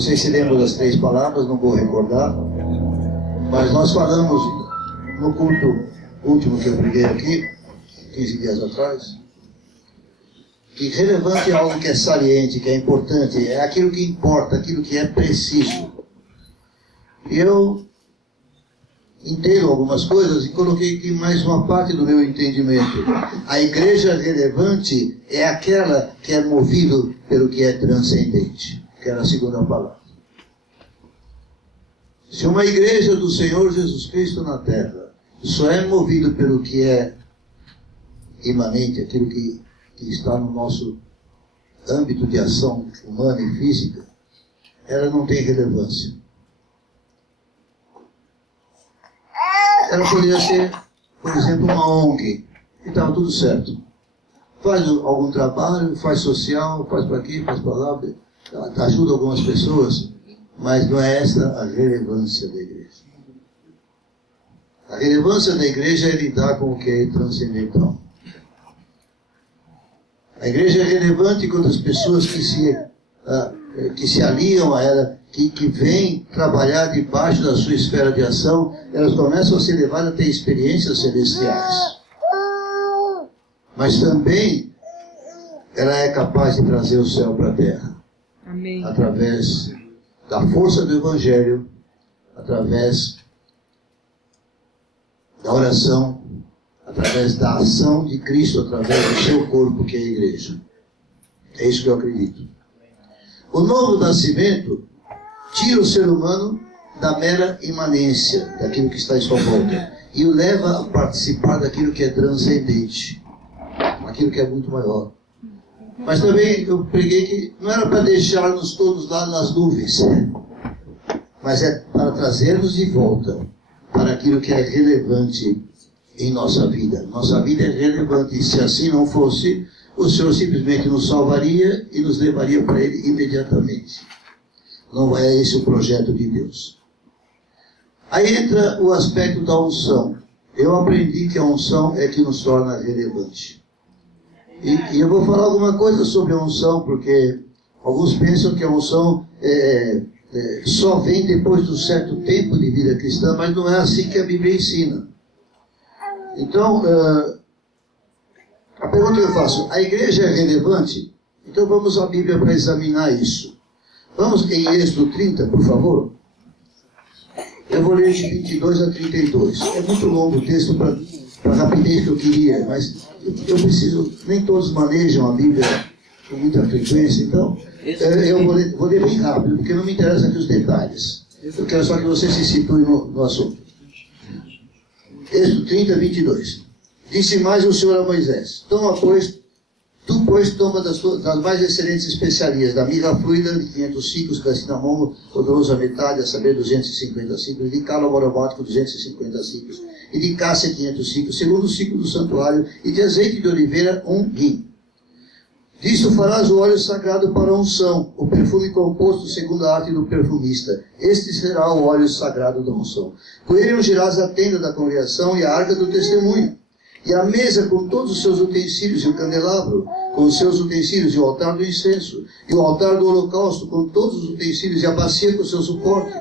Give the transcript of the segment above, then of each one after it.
Vocês se lembram das 3 palavras, não vou recordar, mas nós falamos no culto último que eu preguei aqui, 15 dias atrás, que relevante é algo que é saliente, que é importante, é aquilo que importa, aquilo que é preciso. E eu entendo algumas coisas e coloquei aqui mais uma parte do meu entendimento. A igreja relevante é aquela que é movida pelo que é transcendente, que era a segunda palavra. Se uma igreja do Senhor Jesus Cristo na terra só é movida pelo que é imanente, aquilo que está no nosso âmbito de ação humana e física, ela não tem relevância. Ela poderia ser, por exemplo, uma ONG, e estava tudo certo. Faz algum trabalho, faz social, faz para aqui, faz para lá, ajuda algumas pessoas, mas não é essa a relevância da igreja. A relevância da igreja é lidar com o que é transcendental. A igreja é relevante quando as pessoas que se aliam a ela, que vêm trabalhar debaixo da sua esfera de ação, elas começam a ser levadas a ter experiências celestiais. Mas também ela é capaz de trazer o céu para a terra. Amém. Através da força do Evangelho, através da oração, através da ação de Cristo, através do seu corpo, que é a igreja. É isso que eu acredito. O novo nascimento tira o ser humano da mera imanência, daquilo que está em sua volta, e o leva a participar daquilo que é transcendente, aquilo que é muito maior. Mas também eu preguei que não era para deixar-nos todos lá nas nuvens, mas é para trazer-nos de volta para aquilo que é relevante em nossa vida. Nossa vida é relevante, e se assim não fosse, o Senhor simplesmente nos salvaria e nos levaria para Ele imediatamente. Não é esse o projeto de Deus. Aí entra o aspecto da unção. Eu aprendi que a unção é que nos torna relevante. E eu vou falar alguma coisa sobre a unção, porque alguns pensam que a unção só vem depois de um certo tempo de vida cristã, mas não é assim que a Bíblia ensina. Então, a pergunta que eu faço, a igreja é relevante? Então vamos à Bíblia para examinar isso. Vamos em Êxodo 30, por favor. Eu vou ler de 22 a 32. É muito longo o texto para a rapidez que eu queria, mas eu preciso, nem todos manejam a Bíblia com muita frequência, então eu vou ler bem rápido, porque não me interessam aqui os detalhes. Eu quero só que você se situe no assunto. Êxodo 30, 22. Disse mais o Senhor a Moisés: tu, pois, toma das mais excelentes especiarias, da mirra fluida de 500 ciclos, da cinamomo odoroso a metade, a saber 250 ciclos, de calo aromático 250 ciclos, e de cássia 500 ciclos, segundo o ciclo do santuário, e de azeite de oliveira 1 guim. Disto farás o óleo sagrado para a unção, o perfume composto segundo a arte do perfumista. Este será o óleo sagrado da unção. Com ele ungirás a tenda da congregação e a arca do testemunho, e a mesa com todos os seus utensílios, e o candelabro com os seus utensílios, e o altar do incenso, e o altar do holocausto com todos os utensílios, e a bacia com o seu suporte.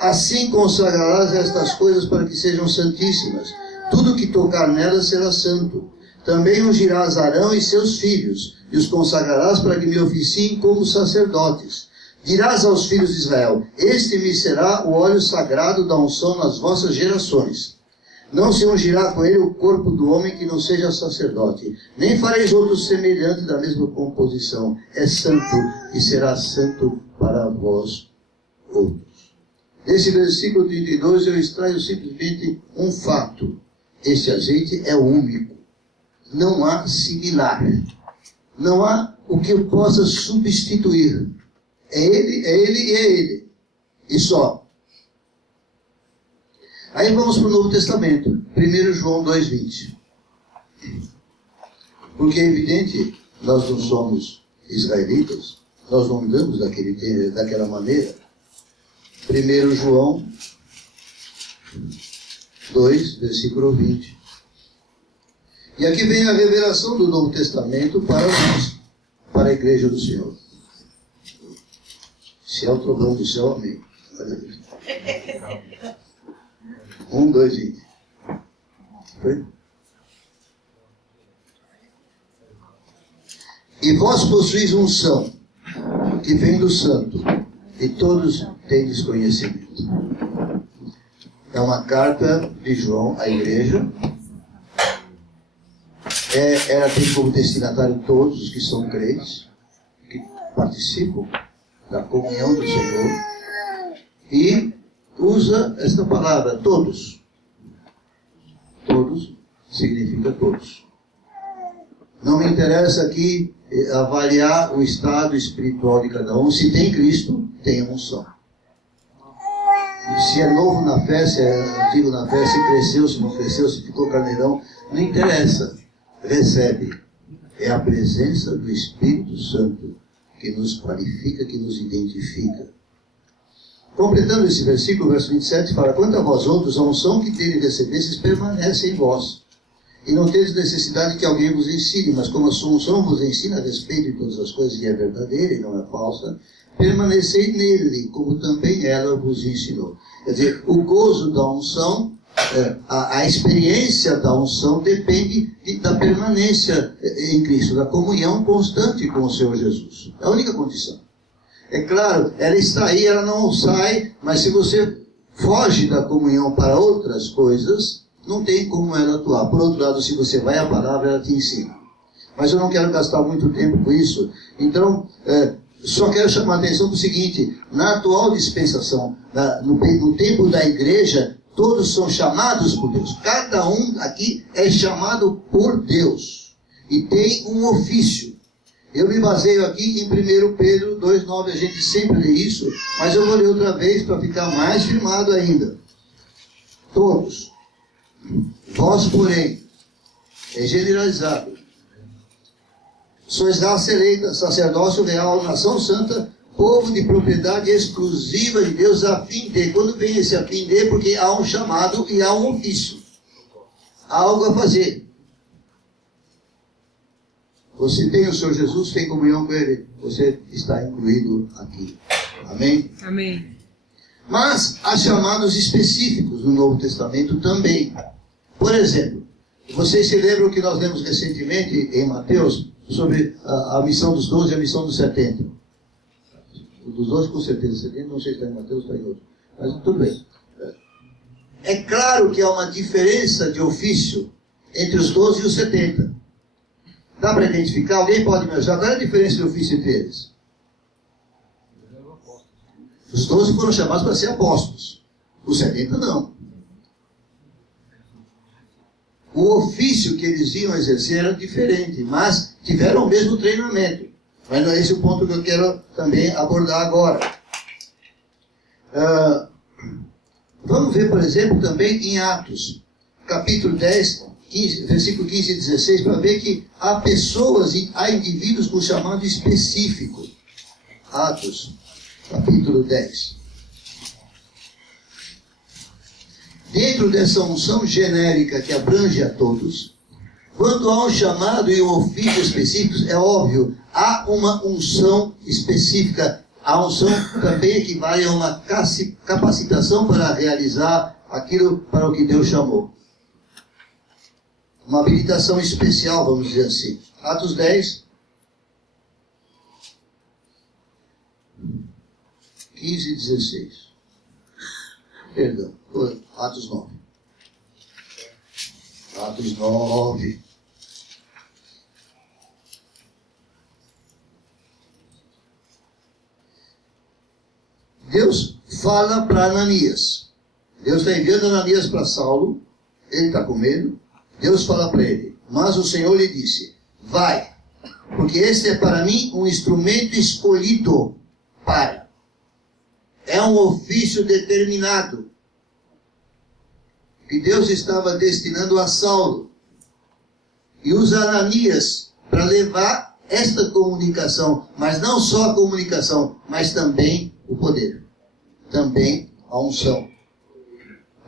Assim consagrarás estas coisas para que sejam santíssimas. Tudo que tocar nelas será santo. Também ungirás Arão e seus filhos, e os consagrarás para que me oficiem como sacerdotes. Dirás aos filhos de Israel: este me será o óleo sagrado da unção nas vossas gerações. Não se ungirá com ele o corpo do homem que não seja sacerdote, nem fareis outro semelhante da mesma composição. É santo e será santo para vós outros. Nesse versículo 32 eu extraio simplesmente um fato. Este azeite é único. Não há similar. Não há o que eu possa substituir. É ele e é ele. E só. Aí vamos para o Novo Testamento. 1 João 2,20. Porque é evidente, nós não somos israelitas. Nós não andamos daquela maneira. 1 João 2, versículo 20. E aqui vem a revelação do Novo Testamento para nós, para a igreja do Senhor. Se é o trovão do céu, amém. 1, 2, 20. Foi? E vós possuís unção, que vem do santo, e todos têm desconhecimento. É uma carta de João à igreja. Ela tem como destinatário todos os que são crentes, que participam da comunhão do Senhor, e usa esta palavra, todos. Todos significa todos. Não me interessa aqui avaliar o estado espiritual de cada um. Se tem Cristo, tem unção. Se é novo na fé, se é antigo na fé, se cresceu, se não cresceu, se ficou carneirão, não interessa. Recebe. É a presença do Espírito Santo que nos qualifica, que nos identifica. Completando esse versículo, o verso 27 fala: quanto a vós outros, a unção que dele recebestes permanece em vós. E não tendes necessidade que alguém vos ensine, mas como a sua unção vos ensina a respeito de todas as coisas e é verdadeira e não é falsa, permanecei nele, como também ela vos ensinou. Quer dizer, o gozo da unção, a experiência da unção depende da permanência em Cristo, da comunhão constante com o Senhor Jesus. É a única condição. É claro, ela está aí, ela não sai, mas se você foge da comunhão para outras coisas, não tem como ela atuar. Por outro lado, se você vai à palavra, ela te ensina. Mas eu não quero gastar muito tempo com isso. Então, só quero chamar a atenção para o seguinte: na atual dispensação, no tempo da igreja, todos são chamados por Deus. Cada um aqui é chamado por Deus. E tem um ofício. Eu me baseio aqui em 1 Pedro 2,9. A gente sempre lê isso, mas eu vou ler outra vez para ficar mais firmado ainda. Todos. Vós, porém, é generalizado. Sois raça eleita, sacerdócio real, nação santa, povo de propriedade exclusiva de Deus, a fim de. Quando vem esse a fim de, porque há um chamado e há um ofício. Há algo a fazer. Você tem o Senhor Jesus, tem comunhão com Ele. Você está incluído aqui. Amém? Amém. Mas há chamados específicos no Novo Testamento também. Por exemplo, vocês se lembram que nós lemos recentemente em Mateus sobre a missão dos 12 e a missão dos 70. O dos 12 com certeza, 70 não sei se está em Mateus, está em outro. Mas tudo bem. É claro que há uma diferença de ofício entre os 12 e os 70. Dá para identificar? Alguém pode me ajudar? Qual é a diferença de ofício entre eles? Os 12 foram chamados para ser apóstolos. Os 70 não. O ofício que eles iam exercer era diferente, mas tiveram o mesmo treinamento. Mas não é esse o ponto que eu quero também abordar agora. Vamos ver, por exemplo, também em Atos, capítulo 10, 15, versículo 15 e 16, para ver que há pessoas, há indivíduos com chamado específico. Atos, capítulo 10. Dentro dessa unção genérica que abrange a todos, quando há um chamado e um ofício específicos, é óbvio, há uma unção específica. A unção também equivale a uma capacitação para realizar aquilo para o que Deus chamou. Uma habilitação especial, vamos dizer assim. Atos 10, 15 e 16. Perdão, Atos 9. Atos 9. Deus fala para Ananias. Deus está enviando Ananias para Saulo. Ele está com medo. Deus fala para ele. Mas o Senhor lhe disse: vai, porque este é para mim um instrumento escolhido para. É um ofício determinado que Deus estava destinando a Saulo. E usa Ananias para levar esta comunicação. Mas não só a comunicação, mas também o poder. Também a unção.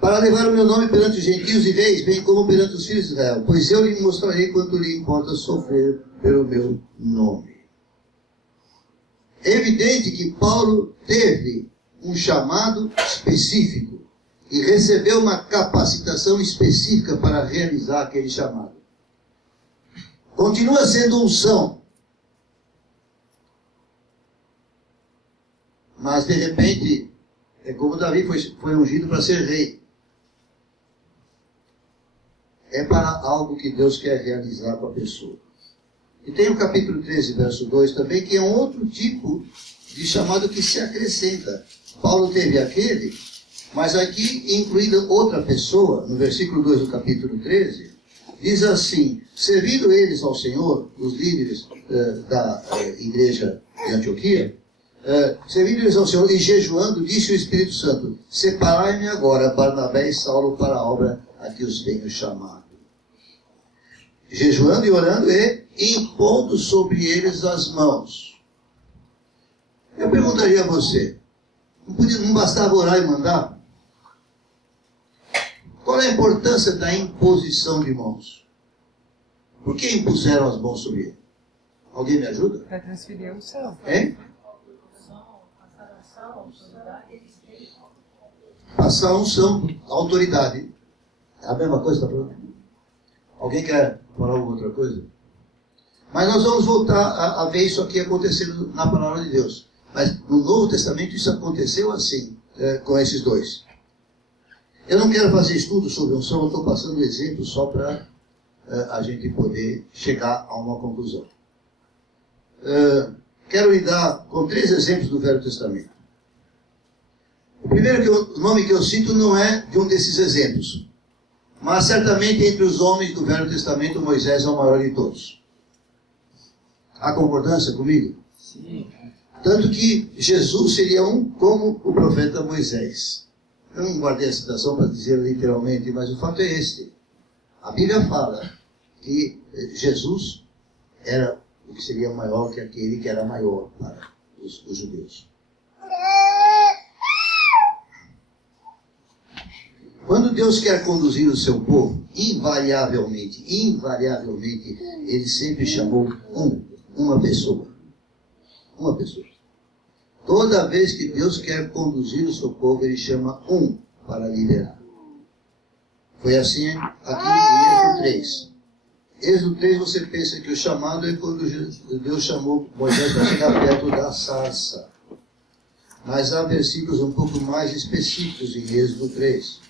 Para levar o meu nome perante os gentios e reis, bem como perante os filhos de Israel. Pois eu lhe mostrarei quanto lhe importa sofrer pelo meu nome. É evidente que Paulo teve um chamado específico e recebeu uma capacitação específica para realizar aquele chamado. Continua sendo unção, mas de repente é como Davi foi ungido para ser rei. É para algo que Deus quer realizar com a pessoa. E tem o capítulo 13, verso 2 também, que é um outro tipo de chamado que se acrescenta. Paulo teve aquele, mas aqui incluída outra pessoa, no versículo 2 do capítulo 13, diz assim: servindo eles ao Senhor, os líderes da igreja de Antioquia, servindo eles ao Senhor e jejuando, disse o Espírito Santo: separai-me agora Barnabé e Saulo para a obra a que os tenho chamado. Jejuando e orando e impondo sobre eles as mãos. Eu perguntaria a você, não bastava orar e mandar? Qual é a importância da imposição de mãos? Por que impuseram as mãos sobre ele? Alguém me ajuda? Para transferir a unção. Hein? Passar a unção, a autoridade. É a mesma coisa, está falando? Alguém quer falar alguma outra coisa? Mas nós vamos voltar a ver isso aqui acontecendo na palavra de Deus. Mas no Novo Testamento isso aconteceu assim, com esses dois. Eu não quero fazer estudo sobre unção, eu estou passando exemplos só para a gente poder chegar a uma conclusão. Quero lhe dar com 3 exemplos do Velho Testamento. O primeiro nome que eu cito não é de um desses exemplos, mas certamente entre os homens do Velho Testamento, Moisés é o maior de todos. Há concordância comigo? Sim. Tanto que Jesus seria um como o profeta Moisés. Eu não guardei a citação para dizer literalmente, mas o fato é este. A Bíblia fala que Jesus era o que seria maior que aquele que era maior para os judeus. Quando Deus quer conduzir o seu povo, invariavelmente, Ele sempre chamou uma pessoa. Uma pessoa. Toda vez que Deus quer conduzir o seu povo, Ele chama um para liderar. Foi assim aqui em Êxodo 3. Êxodo 3 você pensa que o chamado é quando Deus chamou Moisés para chegar perto da sarça. Mas há versículos um pouco mais específicos em Êxodo 3.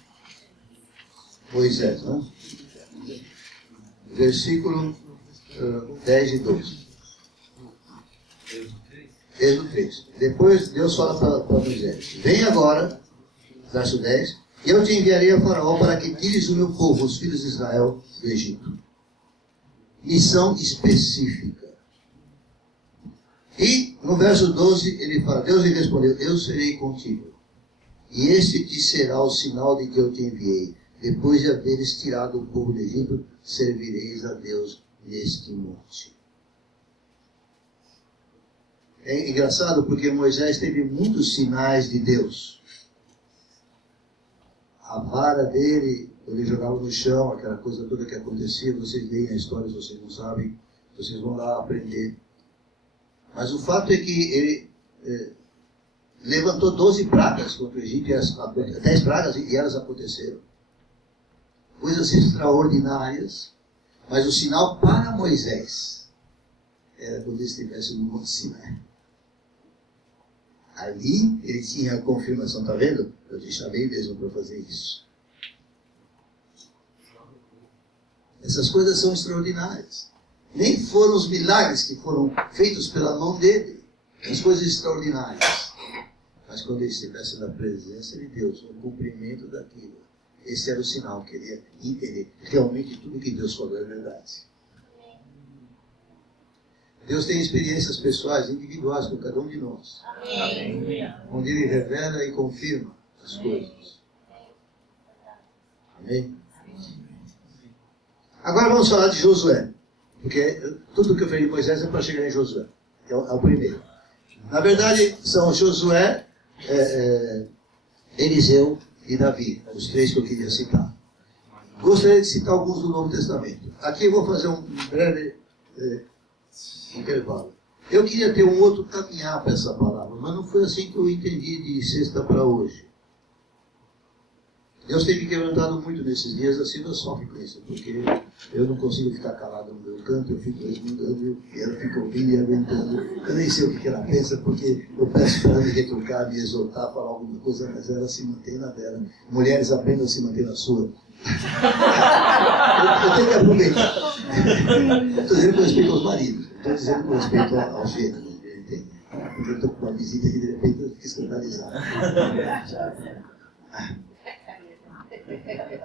Moisés, né? Versículo 10 e 12. Êxodo 3. Depois Deus fala para Moisés: vem agora, verso 10, e eu te enviarei a Faraó para que tires o meu povo, os filhos de Israel, do Egito. Missão específica. E no verso 12 ele fala: Deus lhe respondeu: eu serei contigo, e este te será o sinal de que eu te enviei. Depois de haveres tirado o povo do Egito, servireis a Deus neste monte. É engraçado porque Moisés teve muitos sinais de Deus. A vara dele, ele jogava no chão, aquela coisa toda que acontecia. Vocês leem a história, se vocês não sabem, vocês vão lá aprender. Mas o fato é que ele levantou 12 pragas contra o Egito, 10 pragas, e elas aconteceram. Coisas extraordinárias, mas o sinal para Moisés era quando ele estivesse no Monte Sinai. Ali ele tinha a confirmação, está vendo? Eu te chamei mesmo para fazer isso. Essas coisas são extraordinárias. Nem foram os milagres que foram feitos pela mão dele, as coisas extraordinárias. Mas quando ele estivesse na presença de Deus, no cumprimento daquilo, esse era o sinal que ele ia entender. Realmente tudo que Deus falou é verdade. Deus tem experiências pessoais, individuais com cada um de nós. Amém. Onde Ele revela e confirma as coisas. Amém? Agora vamos falar de Josué. Porque tudo que eu falei de Moisés é para chegar em Josué. É o primeiro. Na verdade, são Josué, Eliseu e Davi, os 3 que eu queria citar. Gostaria de citar alguns do Novo Testamento. Aqui eu vou fazer um breve intervalo. Eu queria ter um outro caminhar para essa palavra, mas não foi assim que eu entendi de sexta para hoje. Deus tem me quebrantado muito nesses dias, assim eu sofro com isso, porque eu não consigo ficar calado no meu canto, eu fico resmungando, e ela fica ouvindo e aguentando. Eu nem sei o que ela pensa, porque eu peço para ela me retrucar, me exortar, falar alguma coisa, mas ela se mantém na dela. Mulheres aprendam a se manter na sua. Eu tenho que aproveitar. Estou dizendo com respeito aos maridos, estou dizendo com respeito aos gêneros, entende? Porque eu estou com uma visita que de repente eu fico escandalizado.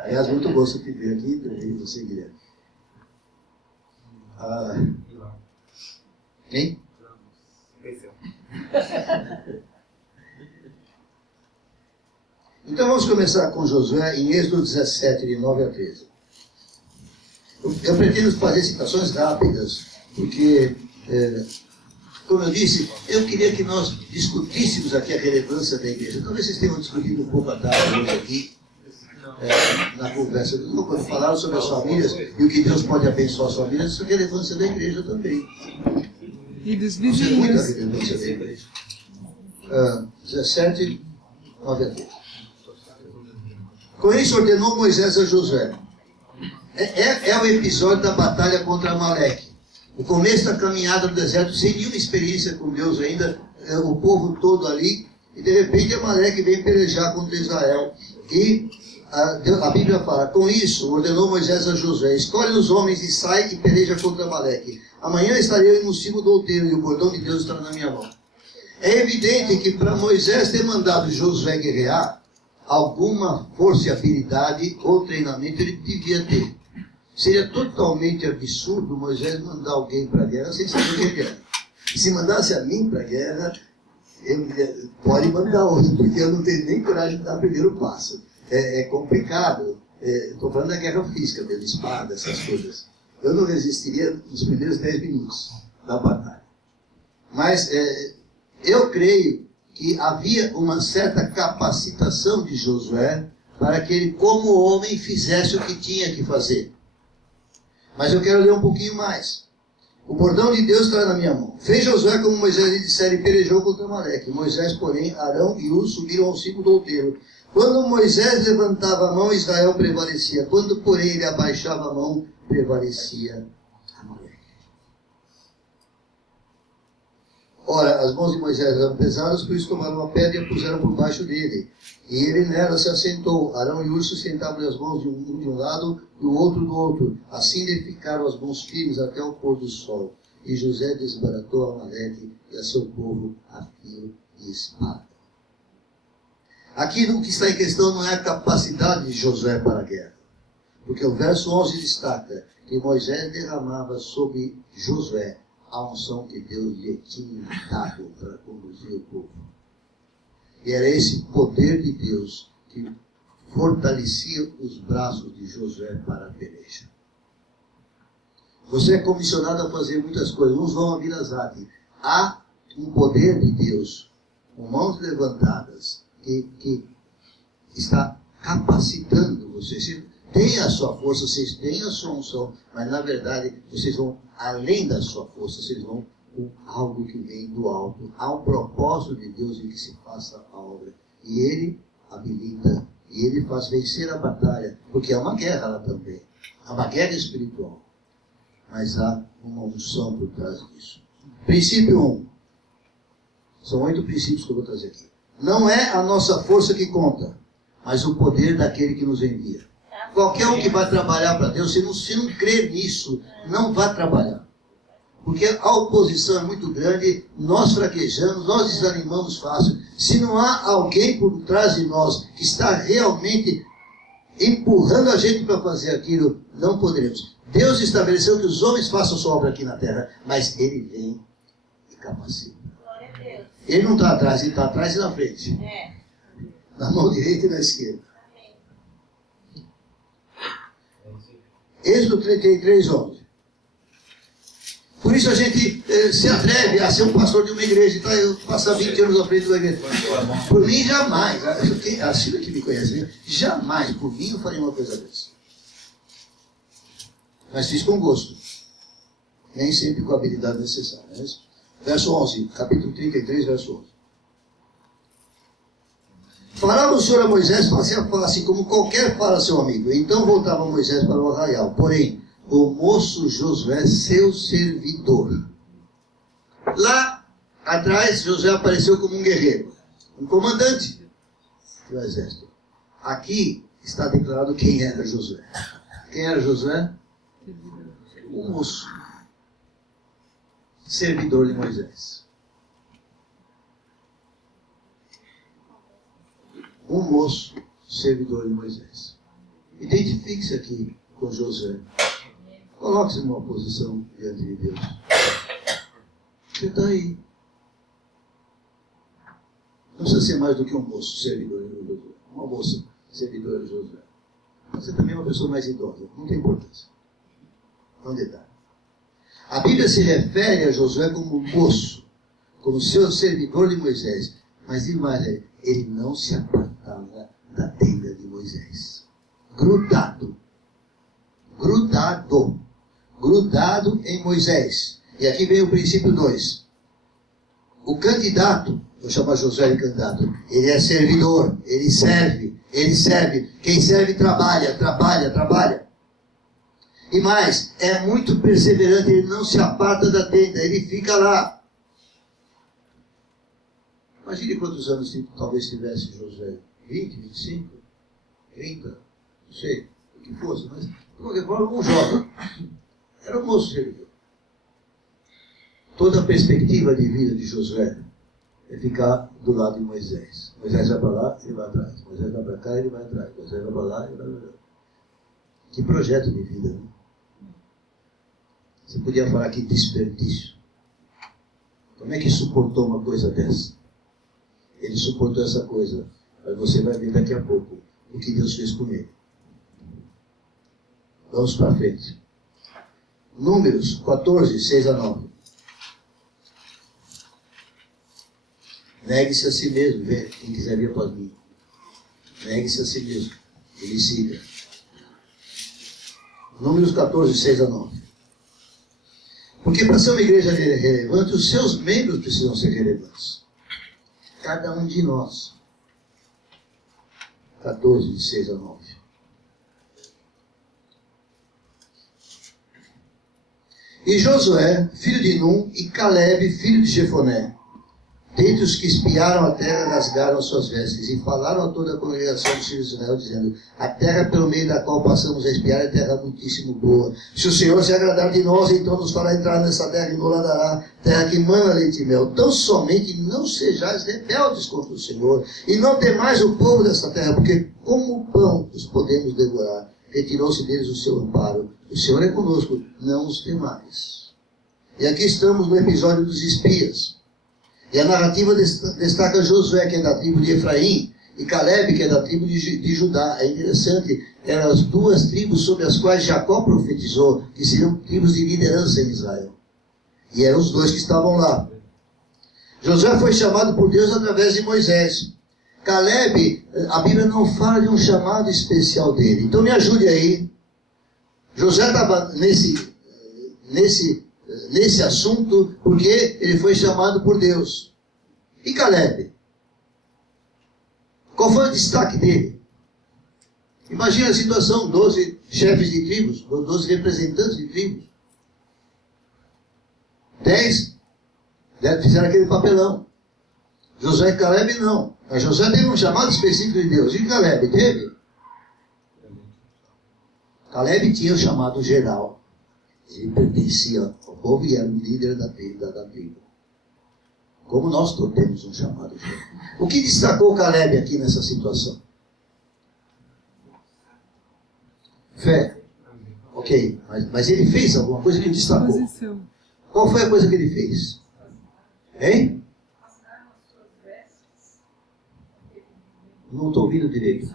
Aliás, muito gosto de ver aqui, também você, Guilherme. Quem? Então vamos começar com Josué em Êxodo 17, de 9 a 13. Eu pretendo fazer citações rápidas, porque, como eu disse, eu queria que nós discutíssemos aqui a relevância da igreja. Talvez vocês tenham discutido um pouco à tarde hoje aqui, na conversa, quando falaram sobre as famílias e o que Deus pode abençoar as famílias, a relevância da igreja também. E dos Vizinhos. Muita vizinhos. relevância da igreja. 17, 9 a 13. Com isso ordenou Moisés a Josué. É o episódio da batalha contra Amaleque. O começo da caminhada no deserto, sem nenhuma experiência com Deus ainda, o povo todo ali, e de repente Amaleque vem pelejar contra Israel. E a Bíblia fala, com isso ordenou Moisés a Josué, escolhe os homens e sai e peleja contra Amaleque. Amanhã estarei no cimo do outeiro e o bordão de Deus estará na minha mão. É evidente que para Moisés ter mandado Josué guerrear, alguma força e habilidade ou treinamento ele devia ter. Seria totalmente absurdo Moisés mandar alguém para a guerra sem saber o que era. Se mandasse a mim para a guerra, pode mandar outro, porque eu não tenho nem coragem de dar o primeiro passo. É complicado. Estou falando da guerra física, da espada, essas coisas. Eu não resistiria nos primeiros 10 minutos da batalha. Mas eu creio que havia uma certa capacitação de Josué para que ele, como homem, fizesse o que tinha que fazer. Mas eu quero ler um pouquinho mais. O bordão de Deus está na minha mão. Fez Josué como Moisés lhe dissera e pelejou contra Amaleque. Moisés, porém, Arão e Ur subiram ao cimo do outeiro. Quando Moisés levantava a mão, Israel prevalecia. Quando, porém, ele abaixava a mão, prevalecia Amaleque. Ora, as mãos de Moisés eram pesadas, por isso tomaram uma pedra e a puseram por baixo dele. E ele nela se assentou. Arão e Ur sustentavam as mãos de um lado e o outro do outro. Assim lhe ficaram as mãos firmes até o pôr do sol. E José desbaratou Amaleque e a seu povo a fio de espada. Aqui o que está em questão não é a capacidade de Josué para a guerra. Porque o verso 11 destaca que Moisés derramava sobre Josué a unção que Deus lhe tinha dado para conduzir o povo. E era esse poder de Deus que fortalecia os braços de Josué para a peleja. Você é comissionado a fazer muitas coisas. Uns vão a Virazade. Há um poder de Deus, com mãos levantadas, que está capacitando vocês. Vocês têm a sua força, vocês têm a sua unção, mas na verdade vocês vão além da sua força, vocês vão com algo que vem do alto. Há um propósito de Deus em que se faça a obra. E Ele habilita, e Ele faz vencer a batalha, porque é uma guerra lá também. É uma guerra espiritual. Mas há uma unção por trás disso. Princípio 1. São 8 princípios que eu vou trazer aqui. Não é a nossa força que conta, mas o poder daquele que nos envia. Qualquer um que vai trabalhar para Deus, se não crer nisso, não vai trabalhar. Porque a oposição é muito grande, nós fraquejamos, nós desanimamos fácil. Se não há alguém por trás de nós que está realmente empurrando a gente para fazer aquilo, não poderemos. Deus estabeleceu que os homens façam sua obra aqui na terra, mas Ele vem e capacita. Ele não está atrás, Ele está atrás e na frente. Na mão direita e na esquerda. Êxodo 33, 11. Por isso a gente se atreve a ser um pastor de uma igreja. Então eu passar 20 anos à frente da igreja. Por mim, jamais. A Silvia que me conhece, jamais, por mim, eu faria uma coisa dessa. Mas fiz com gosto. Nem sempre com a habilidade necessária. Verso 11, capítulo 33, verso 11. Falava o Senhor a Moisés face a face, como qualquer fala a seu amigo. Então voltava Moisés para o arraial. Porém, o moço Josué, seu servidor. Lá atrás, Josué apareceu como um guerreiro, um comandante do exército. Aqui está declarado quem era Josué. Quem era Josué? Um moço. Servidor de Moisés. Um moço, servidor de Moisés. Identifique-se aqui com Josué. Coloque-se numa posição diante de Deus. Você está aí. Não precisa ser mais do que um moço, servidor de Josué. Uma moça, servidora de Josué. Você também é uma pessoa mais idosa. Não tem importância. Não detalhe. A Bíblia se refere a Josué como moço, como seu servidor de Moisés. Mas diz mais, ele não se apartava da tenda de Moisés. Grudado em Moisés. E aqui vem o princípio 2. O candidato, vou chamar Josué de candidato, ele é servidor, ele serve. Quem serve trabalha. E mais, é muito perseverante, ele não se aparta da tenda, ele fica lá. Imagine quantos anos talvez tivesse Josué. 20, 25, 30, não sei, o que fosse, mas de qualquer forma, um jovem. Era um moço servidor. Toda a perspectiva de vida de Josué é ficar do lado de Moisés. Moisés vai para lá, ele vai atrás. Moisés vai para cá, ele vai atrás. Moisés vai para lá, ele vai atrás. Que projeto de vida, né? Você podia falar que desperdício. Como é que suportou uma coisa dessa? Ele suportou essa coisa. Mas você vai ver daqui a pouco o que Deus fez com ele. Vamos para frente. Números 14, 6 a 9. Negue-se a si mesmo. Quem quiser vir após mim. Negue-se a si mesmo. E me siga. Números 14, 6 a 9. Porque para ser uma igreja relevante, os seus membros precisam ser relevantes. Cada um de nós. 14, de 6 a 9. E Josué, filho de Num, e Caleb, filho de Jefoné, dentre os que espiaram a terra, rasgaram suas vestes, e falaram a toda a congregação dos filhos de Israel, dizendo: a terra pelo meio da qual passamos a espiar é terra muitíssimo boa. Se o Senhor se agradar de nós, então nos fará entrar nessa terra e nos dará, terra que mana leite e mel. Tão somente não sejais rebeldes contra o Senhor, e não temais o povo dessa terra, porque como pão os podemos devorar. Retirou-se deles o seu amparo. O Senhor é conosco, não os temais. E aqui estamos no episódio dos espias. E a narrativa destaca Josué, que é da tribo de Efraim, e Caleb, que é da tribo de Judá. É interessante, eram as duas tribos sobre as quais Jacó profetizou, que seriam tribos de liderança em Israel. E eram os dois que estavam lá. Josué foi chamado por Deus através de Moisés. Caleb, a Bíblia não fala de um chamado especial dele. Então me ajude aí. Josué estava nesse assunto porque ele foi chamado por Deus. E Caleb? Qual foi o destaque dele? Imagina a situação, 12 chefes de tribos, 12 representantes de tribos. 10 fizeram aquele papelão. Josué e Caleb não. Mas Josué teve um chamado específico de Deus. E Caleb teve? Caleb tinha o chamado geral. Ele pertencia ao povo e era o líder da tribo. Como nós todos temos um chamado geral. O que destacou Caleb aqui nessa situação? Fé. Ok, mas ele fez alguma coisa que destacou. Qual foi a coisa que ele fez? Hein? Não estou ouvindo direito.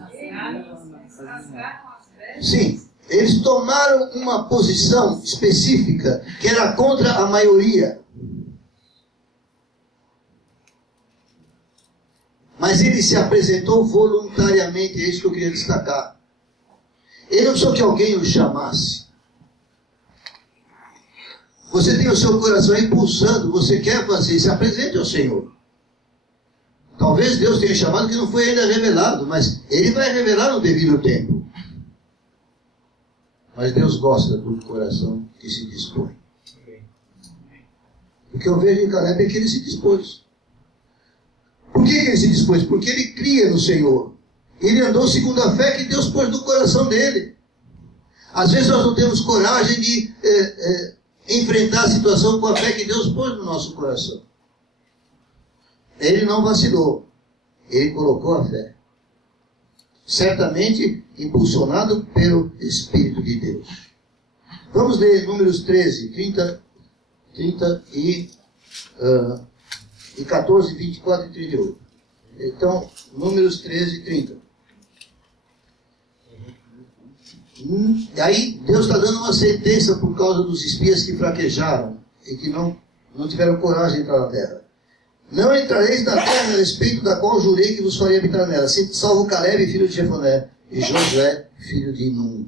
Sim, eles tomaram uma posição específica que era contra a maioria. Mas ele se apresentou voluntariamente, é isso que eu queria destacar. Ele não precisou que alguém o chamasse. Você tem o seu coração impulsando, você quer fazer, se apresente ao Senhor. Talvez Deus tenha chamado que não foi ainda revelado, mas Ele vai revelar no devido tempo. Mas Deus gosta do coração que se dispõe. O que eu vejo em Caleb é que ele se dispôs. Por que ele se dispôs? Porque ele cria no Senhor. Ele andou segundo a fé que Deus pôs no coração dele. Às vezes nós não temos coragem de enfrentar a situação com a fé que Deus pôs no nosso coração. Ele não vacilou. Ele colocou a fé. Certamente impulsionado pelo Espírito de Deus. Vamos ler Números 13, 30 e 14, 24 e 38. Então, Números 13, 30. E aí, Deus está dando uma sentença por causa dos espias que fraquejaram e que não tiveram coragem de entrar na terra. Não entrareis na terra a respeito da qual jurei que vos faria habitar nela, salvo Caleb, filho de Jefoné, e Josué, filho de Nun.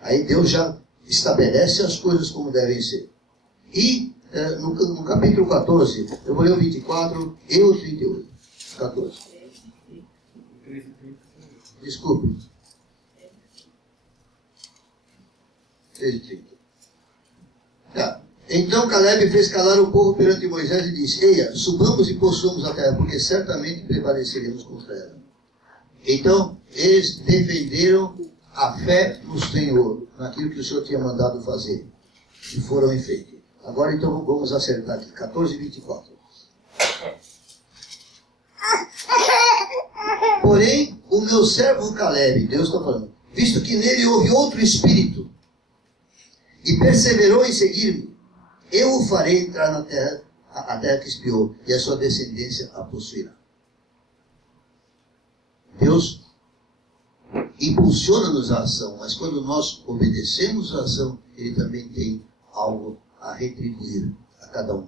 Aí Deus já estabelece as coisas como devem ser. E no capítulo 14, eu vou ler o 24 e o 38. 14. Desculpe. 13 e 30. Tá. Então Caleb fez calar o povo perante Moisés e disse: Eia, subamos e possuamos a terra, porque certamente prevaleceremos contra ela. Então eles defenderam a fé no Senhor, naquilo que o Senhor tinha mandado fazer, e foram em frente. Agora então vamos acertar aqui, 14 e 24. Porém, o meu servo Caleb, Deus está falando, visto que nele houve outro espírito, e perseverou em seguir-me, eu o farei entrar na terra, a terra que espiou, e a sua descendência a possuirá. Deus impulsiona-nos a ação, mas quando nós obedecemos a ação, Ele também tem algo a retribuir a cada um.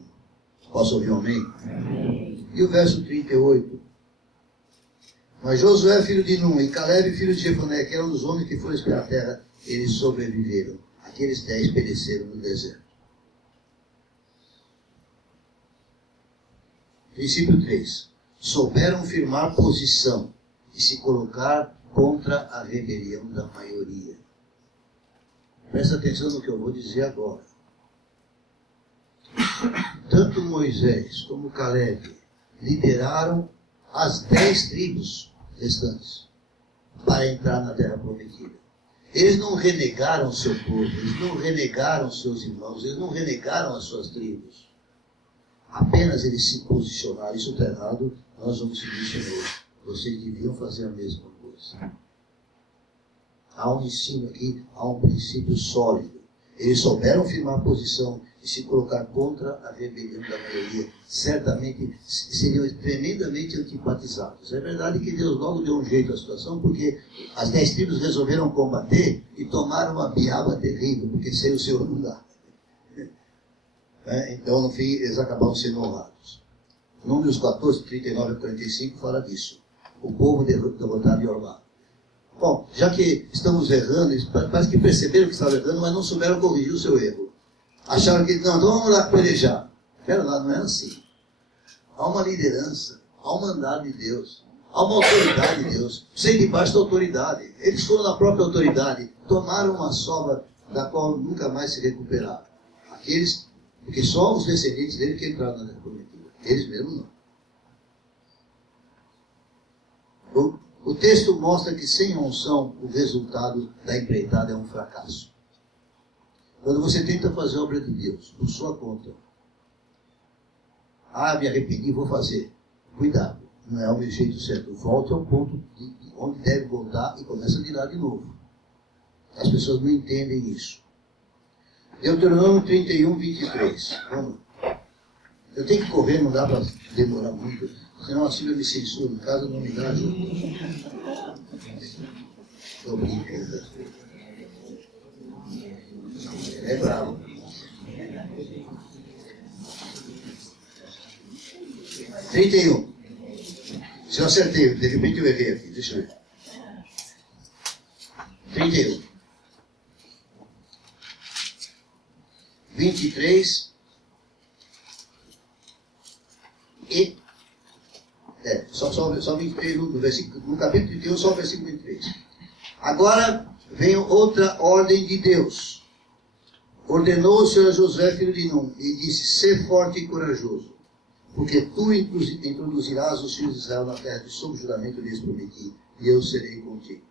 Posso ouvir um amém? Amém. E o verso 38. Mas Josué, filho de Nun, e Caleb, filho de Jefoné, que eram os homens que foram espiar a terra, eles sobreviveram. Aqueles 10 pereceram no deserto. Princípio 3. Souberam firmar posição e se colocar contra a rebelião da maioria. Presta atenção no que eu vou dizer agora. Tanto Moisés como Caleb lideraram as 10 tribos restantes para entrar na terra prometida. Eles não renegaram seu povo, eles não renegaram seus irmãos, eles não renegaram as suas tribos. Apenas eles se posicionaram. Isso está errado, nós vamos seguir o Senhor. Vocês deviam fazer a mesma coisa. Há um ensino aqui, há um princípio sólido. Eles souberam firmar a posição e se colocar contra a rebelião da maioria. Certamente seriam tremendamente antipatizados. É verdade que Deus logo deu um jeito à situação, porque as 10 tribos resolveram combater e tomaram uma biaba terrível, porque sem o Senhor não dá. Então, no fim, eles acabaram sendo honrados. Números 14, 39 a 45 fala disso. O povo derrotado em Ormá. Bom, já que estamos errando, parece que perceberam que estavam errando, mas não souberam corrigir o seu erro. Acharam que, não, então vamos lá pelejar. Pera lá, não é assim. Há uma liderança, há um mandado de Deus, há uma autoridade de Deus. Sem debaixo da autoridade. Eles foram na própria autoridade, tomaram uma sova da qual nunca mais se recuperaram. Aqueles, porque só os descendentes dele que entraram na terra prometida. Eles mesmos não. O texto mostra que sem unção o resultado da empreitada é um fracasso. Quando você tenta fazer a obra de Deus por sua conta, me arrependi, vou fazer. Cuidado, não é o meu jeito certo. Volte ao ponto de onde deve voltar e começa a virar de novo. As pessoas não entendem isso. Deuteronômio 31, 23. Vamos. Eu tenho que correr, não dá para demorar muito. Senão a Silvia me censura. Em casa não me dá ajuda. Estou brincando. É bravo. 31. Se eu acertei, de repente eu errei aqui. Deixa eu ver. 31. 23 e... só 23 no capítulo 31, só o versículo 23. Agora vem outra ordem de Deus. Ordenou o Senhor a Josué, filho de Nun, e disse: sê forte e corajoso, porque tu introduzirás os filhos de Israel na terra de sob juramento lhes prometi, e eu serei contigo.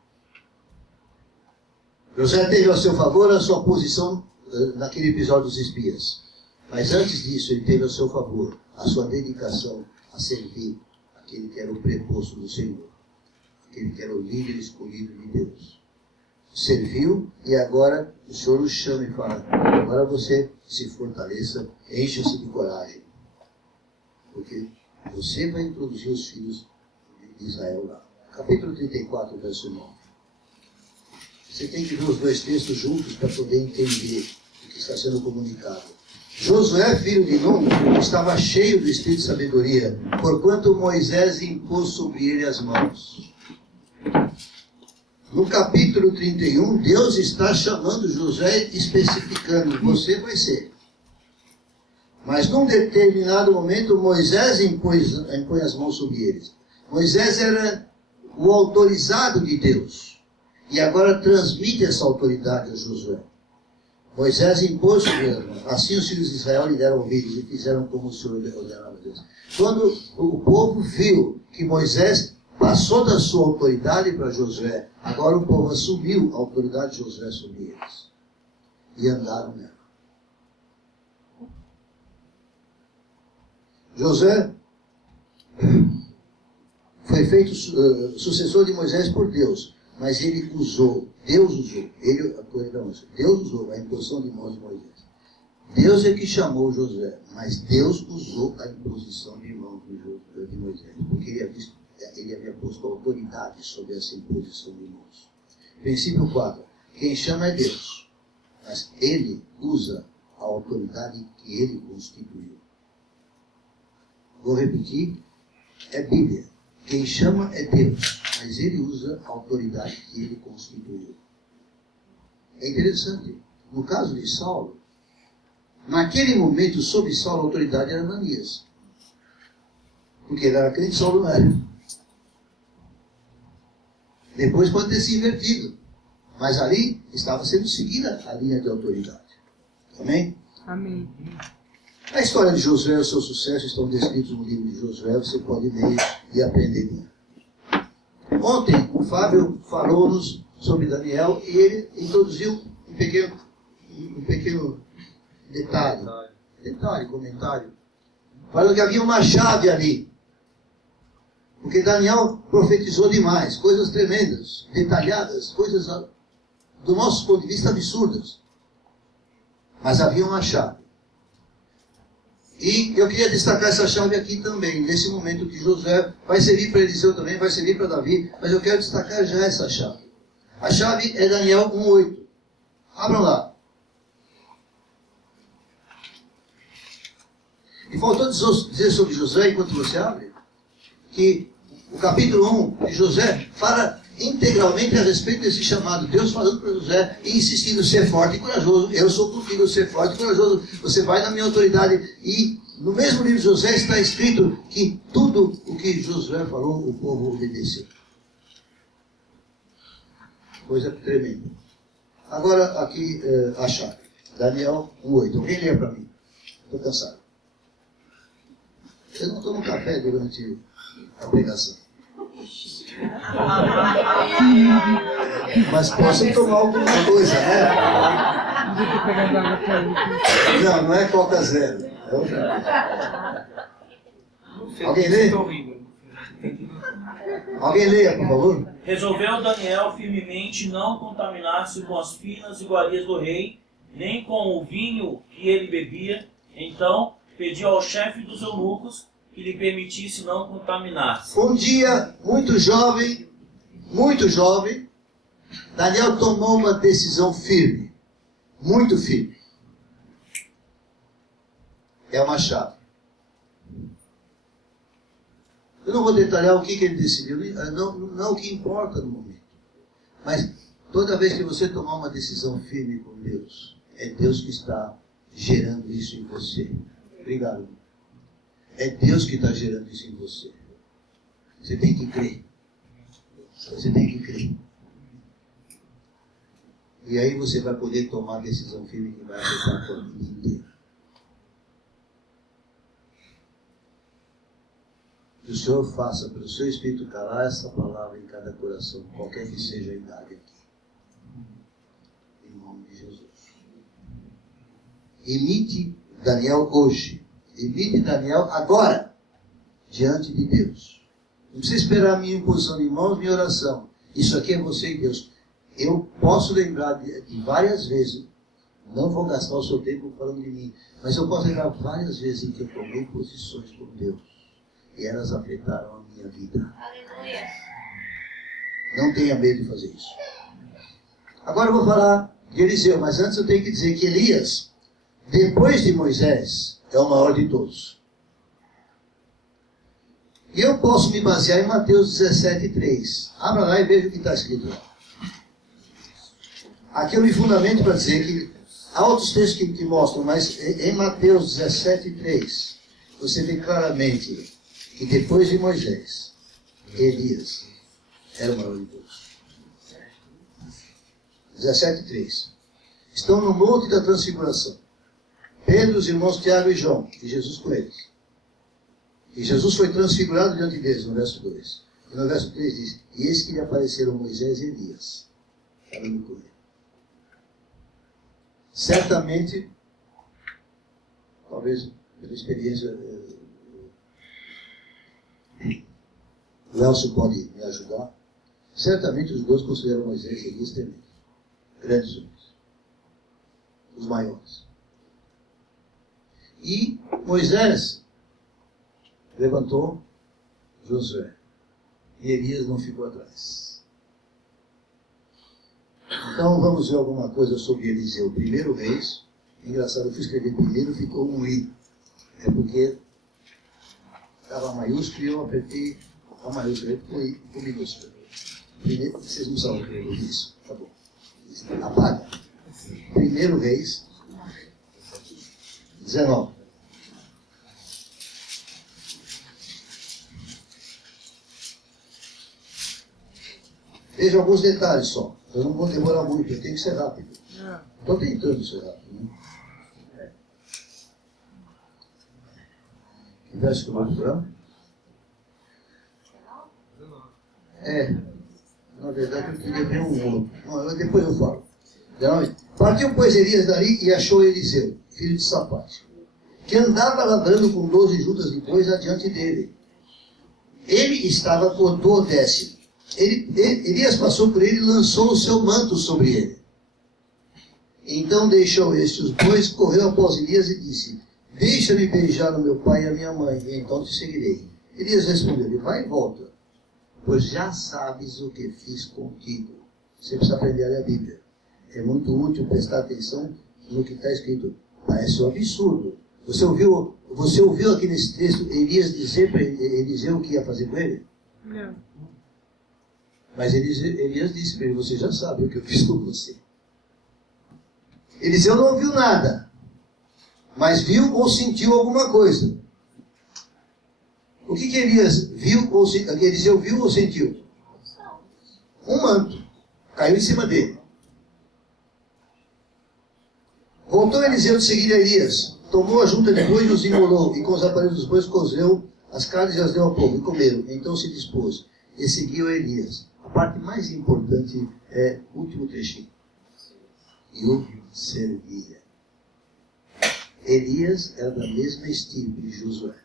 Josué teve ao seu favor a sua posição naquele episódio dos espias. Mas antes disso, ele teve ao seu favor a sua dedicação a servir aquele que era o preposto do Senhor, aquele que era o líder escolhido de Deus. Serviu, e agora o Senhor o chama e fala: agora você se fortaleça, encha-se de coragem, porque você vai introduzir os filhos de Israel lá. Capítulo 34, verso 9. Você tem que ver os dois textos juntos para poder entender o que está sendo comunicado. Josué, filho de Nun, estava cheio do espírito de sabedoria, porquanto Moisés impôs sobre ele as mãos. No capítulo 31, Deus está chamando Josué, especificando: você vai ser. Mas num determinado momento, Moisés impõe as mãos sobre eles. Moisés era o autorizado de Deus, e agora transmite essa autoridade a Josué. Moisés impôs sobre eles. Assim os filhos de Israel lhe deram ouvidos e fizeram como o Senhor ordenava a Deus. Quando o povo viu que Moisés passou da sua autoridade para Josué, agora o povo assumiu a autoridade de Josué sobre eles. E andaram nela. Josué foi feito sucessor de Moisés por Deus, mas ele usou, Deus usou a imposição de mãos de Moisés. Deus é que chamou Josué, mas Deus usou a imposição de mãos de Moisés, porque ele havia posto autoridade sobre essa imposição de mãos. Princípio 4. Quem chama é Deus, mas ele usa a autoridade que ele constituiu. Vou repetir, é Bíblia. Quem chama é Deus, mas ele usa a autoridade que ele constituiu. É interessante. No caso de Saulo, naquele momento, sob Saulo, a autoridade era Ananias. Porque ele era crente, Saulo não era. Depois pode ter se invertido. Mas ali estava sendo seguida a linha de autoridade. Amém? Amém. A história de Josué e o seu sucesso estão descritos no livro de Josué. Você pode ler e aprender bem. Ontem, o Fábio falou-nos sobre Daniel e ele introduziu um pequeno comentário, falando que havia uma chave ali. Porque Daniel profetizou demais, coisas tremendas, detalhadas, coisas do nosso ponto de vista absurdas. Mas havia uma chave. E eu queria destacar essa chave aqui também, nesse momento que Josué vai servir para Eliseu também, vai servir para Davi, mas eu quero destacar já essa chave. A chave é Daniel 1:8. Abram lá. E faltou dizer sobre Josué, enquanto você abre, que o capítulo 1 de Josué fala integralmente a respeito desse chamado. Deus falando para Josué e insistindo: ser forte e corajoso. Eu sou contigo, ser forte e corajoso. Você vai na minha autoridade. E no mesmo livro de Josué está escrito que tudo o que Josué falou, o povo obedeceu. Coisa tremenda. Agora aqui a chave. Daniel 1:8. Alguém lê para mim? Estou cansado. Eu não tomo café durante a pregação. Mas posso tomar alguma coisa, né? Não é Coca Zero. É outra coisa. Alguém lê? Alguém leia, por favor. Resolveu Daniel firmemente não contaminar-se com as finas iguarias do rei, nem com o vinho que ele bebia. Então pediu ao chefe dos eunucos que lhe permitisse não contaminar-se. Um dia, muito jovem, Daniel tomou uma decisão firme, muito firme. É uma chave. Eu não vou detalhar o que ele decidiu, não o que importa no momento. Mas toda vez que você tomar uma decisão firme com Deus, é Deus que está gerando isso em você. Obrigado. É Deus que está gerando isso em você. Você tem que crer. Você tem que crer. E aí você vai poder tomar a decisão firme que vai afetar a sua vida inteira. Que o Senhor faça pelo seu Espírito calar essa palavra em cada coração, qualquer que seja a idade aqui. Em nome de Jesus. Imite Daniel hoje. Imite Daniel agora, diante de Deus. Não precisa esperar a minha imposição de mãos, minha oração. Isso aqui é você e Deus. Eu posso lembrar de várias vezes, não vou gastar o seu tempo falando de mim, mas eu posso lembrar várias vezes em que eu tomei posições com Deus e elas afetaram a minha vida. Aleluia. Não tenha medo de fazer isso. Agora eu vou falar de Eliseu, mas antes eu tenho que dizer que Elias, depois de Moisés, é o maior de todos. E eu posso me basear em Mateus 17:3. Abra lá e veja o que está escrito lá. Aqui eu me fundamento para dizer que há outros textos que mostram, mas em Mateus 17:3, você vê claramente que depois de Moisés, Elias era o maior de todos. 17:3. Estão no monte da transfiguração. Pedro, os irmãos Tiago e João, e Jesus com eles. E Jesus foi transfigurado diante deles, no verso 2. E no verso 3 diz, e eis que lhe apareceram Moisés e Elias, falando com ele. Certamente, talvez pela experiência, o Elcio pode me ajudar, certamente os dois consideram Moisés e Elias tremendos, grandes homens, os maiores. E Moisés levantou Josué. E Elias não ficou atrás. Então vamos ver alguma coisa sobre Eliseu. Primeiro Reis. Engraçado, eu fui escrever primeiro, ficou um I. É porque estava maiúsculo e eu apertei a maiúscula. Ficou minúsculo. Primeiro, vocês não sabem isso. Tá bom. Apaga. Primeiro Reis 19. Veja alguns detalhes só. Eu não vou demorar muito, eu tenho que ser rápido. Estou tentando ser rápido, né? Que verso que eu vou procurar? Na verdade eu queria ver um outro. Não, depois eu falo. Partiu, pois, Elias dali e achou Eliseu, filho de Safate, que andava lavrando com 12 jutas de bois adiante dele. Ele estava por duodécimo. Elias passou por ele e lançou o seu manto sobre ele. Então deixou este os bois, correu após Elias e disse, deixa-me beijar o meu pai e a minha mãe, e então te seguirei. Elias respondeu-lhe, vai e volta, pois já sabes o que fiz contigo. Você precisa aprender a ler a Bíblia. É muito útil prestar atenção no que está escrito. Parece um absurdo. Você ouviu aqui nesse texto Elias dizer para Eliseu o que ia fazer com ele? Não. Mas Elias disse para ele, você já sabe o que eu fiz com você. Eliseu não ouviu nada, mas viu ou sentiu alguma coisa. O que Eliseu viu ou sentiu? Um manto. Caiu em cima dele. Voltou Eliseu de seguir a Elias. Tomou a junta de bois e os imolou, e com os aparelhos dos bois cozeu as carnes e as deu ao povo, e comeram. Então se dispôs, e seguiu a Elias. A parte mais importante é o último trechinho. E o servia. Elias era da mesma estirpe de Josué.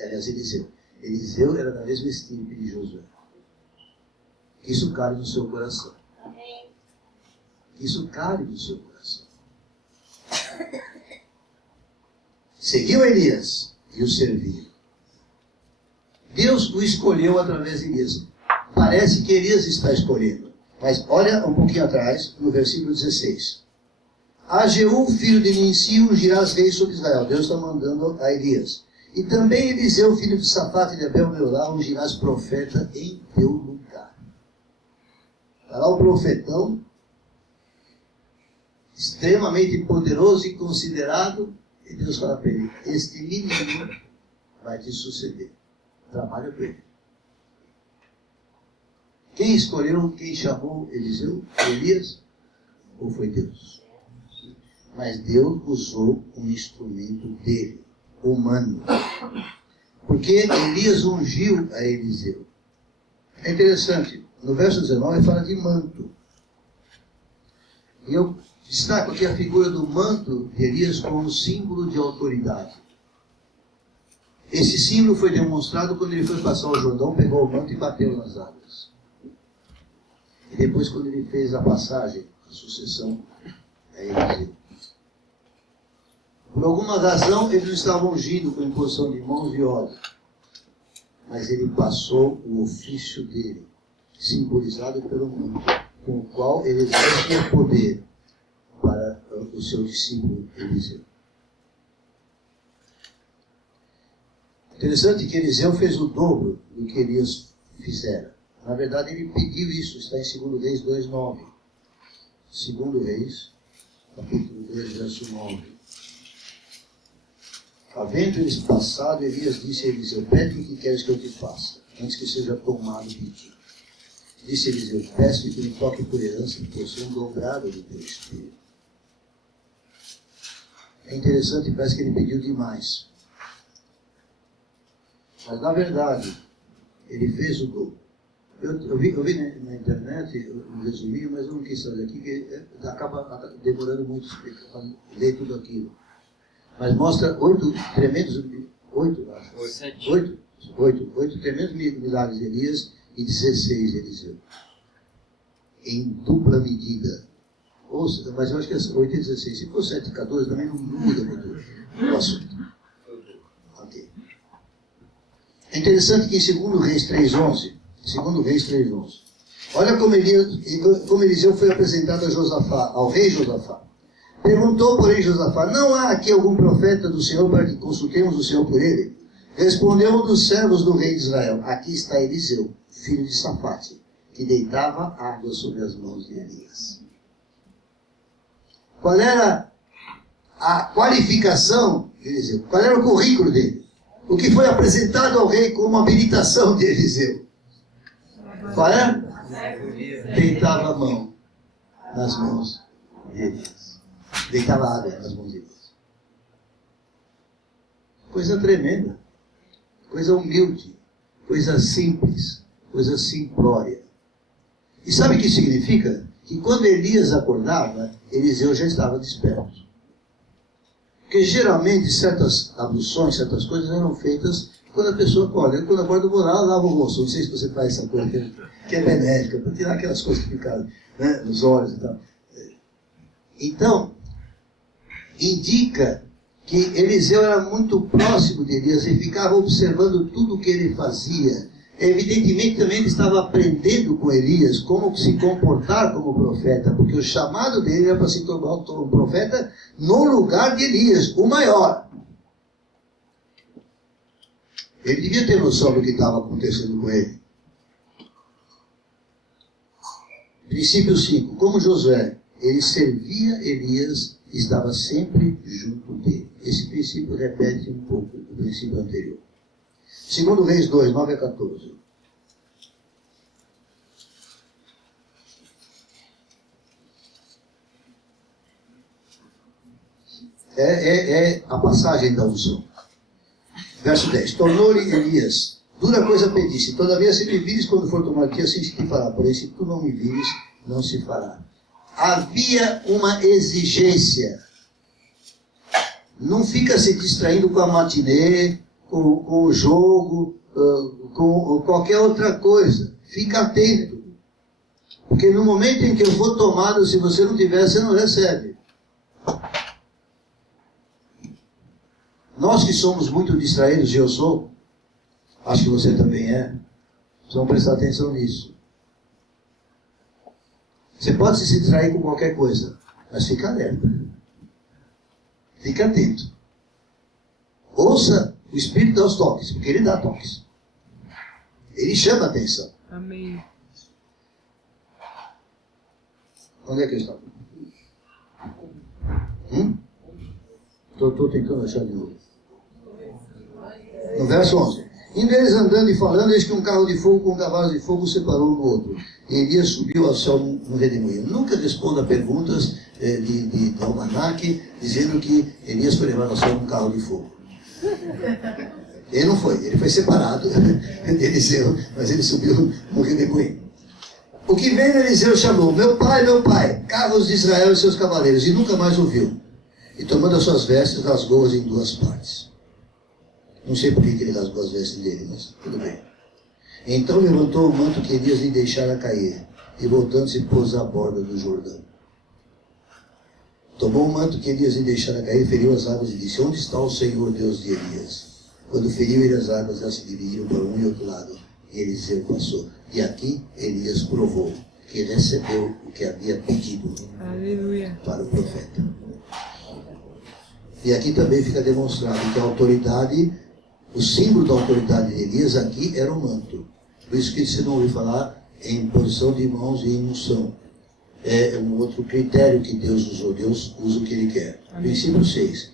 Aliás, Eliseu. Eliseu era da mesma estirpe de Josué. Isso cabe no seu coração. Isso cabe no seu coração. Seguiu Elias e o servia. Deus o escolheu através de Elias. Parece que Elias está escolhendo. Mas olha um pouquinho atrás, no versículo 16. A Jeú, filho de Ninsi, ungirás reis sobre Israel. Deus está mandando a Elias. E também Eliseu, filho de Safate de Abel-Meolá, ungirás profeta em teu lugar. Está lá o profetão extremamente poderoso e considerado, e Deus fala para ele, este menino vai te suceder. Trabalha com ele. Quem escolheu, quem chamou Eliseu? Elias? Ou foi Deus? Mas Deus usou um instrumento dele, humano. Porque Elias ungiu a Eliseu. É interessante, no verso 19 fala de manto. E eu destaco aqui a figura do manto de Elias como símbolo de autoridade. Esse símbolo foi demonstrado quando ele foi passar o Jordão, pegou o manto e bateu nas águas. E depois quando ele fez a passagem, a sucessão, a Eliseu. Por alguma razão, ele não estava ungido com imposição de mãos e óleo. Mas ele passou o ofício dele, simbolizado pelo manto, com o qual ele exerce o poder para o seu discípulo Eliseu. Interessante que Eliseu fez o dobro do que Elias fizera. Na verdade, ele pediu isso, está em 2 Reis 2:9. 2 Reis, capítulo 2, verso 9. Havendo eles passado, Elias disse a Eliseu, pede o que queres que eu te faça, antes que seja tomado de ti. Disse Eliseu, peço que me toque por herança, que possua um dobrado do teu espírito. É interessante, parece que ele pediu demais. Mas, na verdade, ele fez o dobro. Eu vi na internet, um resuminho, mas eu não quis trazer aqui, que acaba demorando muito para ler tudo aquilo. Mas mostra 8 tremendos milagres de Elias e 16 de Eliseu. Em dupla medida. Mas eu acho que é 8 e 16. Se for 7 e 14, também não muda muito o assunto. Okay. É interessante que em 2 Reis 3:11, olha como Eliseu foi apresentado a Josafá, ao rei Josafá. Perguntou, porém, Josafá, não há aqui algum profeta do Senhor para que consultemos o Senhor por ele? Respondeu um dos servos do rei de Israel, aqui está Eliseu, filho de Safate, que deitava água sobre as mãos de Elias. Qual era a qualificação de Eliseu? Qual era o currículo dele? O que foi apresentado ao rei como habilitação de Eliseu? Qual era? Deitava a mão nas mãos de Elias. Deitava água nas mãos de Elias. Coisa tremenda. Coisa humilde. Coisa simples. Coisa simplória. E sabe o que significa? Que quando Elias acordava, Eliseu já estava desperto. Porque geralmente certas abluções, certas coisas eram feitas quando a pessoa acorda. Eu, quando acordo, vou lá, lavo o rosto. Não sei se você faz essa coisa que é benéfica, para tirar aquelas coisas que ficam, né, nos olhos e tal. Então, indica que Eliseu era muito próximo de Elias e ficava observando tudo o que ele fazia. Evidentemente também ele estava aprendendo com Elias como se comportar como profeta, porque o chamado dele era para se tornar um profeta no lugar de Elias, o maior. Ele devia ter noção do que estava acontecendo com ele. Princípio 5. Como Josué, ele servia Elias e estava sempre junto dele. Esse princípio repete um pouco o princípio anterior. 2 Reis 2, 9 a 14. É a passagem da unção. Verso 10. Tornou-lhe Elias, dura coisa pediste, todavia se me vires quando for tomar ti, assim se te fará. Porém, se tu não me vires, não se fará. Havia uma exigência. Não fica se distraindo com a matinê, com o jogo, com qualquer outra coisa. Fica atento. Porque no momento em que eu for tomado, se você não tiver, você não recebe. Nós que somos muito distraídos, e eu sou, acho que você também é, precisamos prestar atenção nisso. Você pode se distrair com qualquer coisa, mas fica alerta. Fica atento. Ouça o Espírito dar os toques, porque ele dá toques. Ele chama a atenção. Amém. Onde é que eu estava? Estou tentando achar de novo. No verso 11. Indo eles andando e falando, eis que um carro de fogo com cavalos de fogo separou um do outro. E Elias subiu ao céu no redemoinho. Nunca responda a perguntas de almanaque, dizendo que Elias foi levado ao céu num carro de fogo. Ele não foi, ele foi separado de Eliseu, mas ele subiu no redemoinho. O que veio Eliseu chamou, meu pai, carros de Israel e seus cavaleiros, e nunca mais ouviu. E tomando as suas vestes, rasgou-as em duas partes. Não sei por que ele rasgou as vestes dele, mas tudo bem. Então levantou o manto que Elias lhe deixara cair, e voltando-se pôs à borda do Jordão. Tomou o manto que Elias lhe deixara cair, feriu as águas e disse, onde está o Senhor Deus de Elias? Quando feriu ele as águas, elas se dividiram para um e outro lado, e Eliseu passou. E aqui Elias provou que recebeu o que havia pedido. Aleluia. Para o profeta. E aqui também fica demonstrado que a autoridade, o símbolo da autoridade de Elias aqui era o manto. Por isso que você não ouviu falar em posição de mãos e em unção. É um outro critério que Deus usou. Deus usa o que Ele quer. Amém. Princípio 6.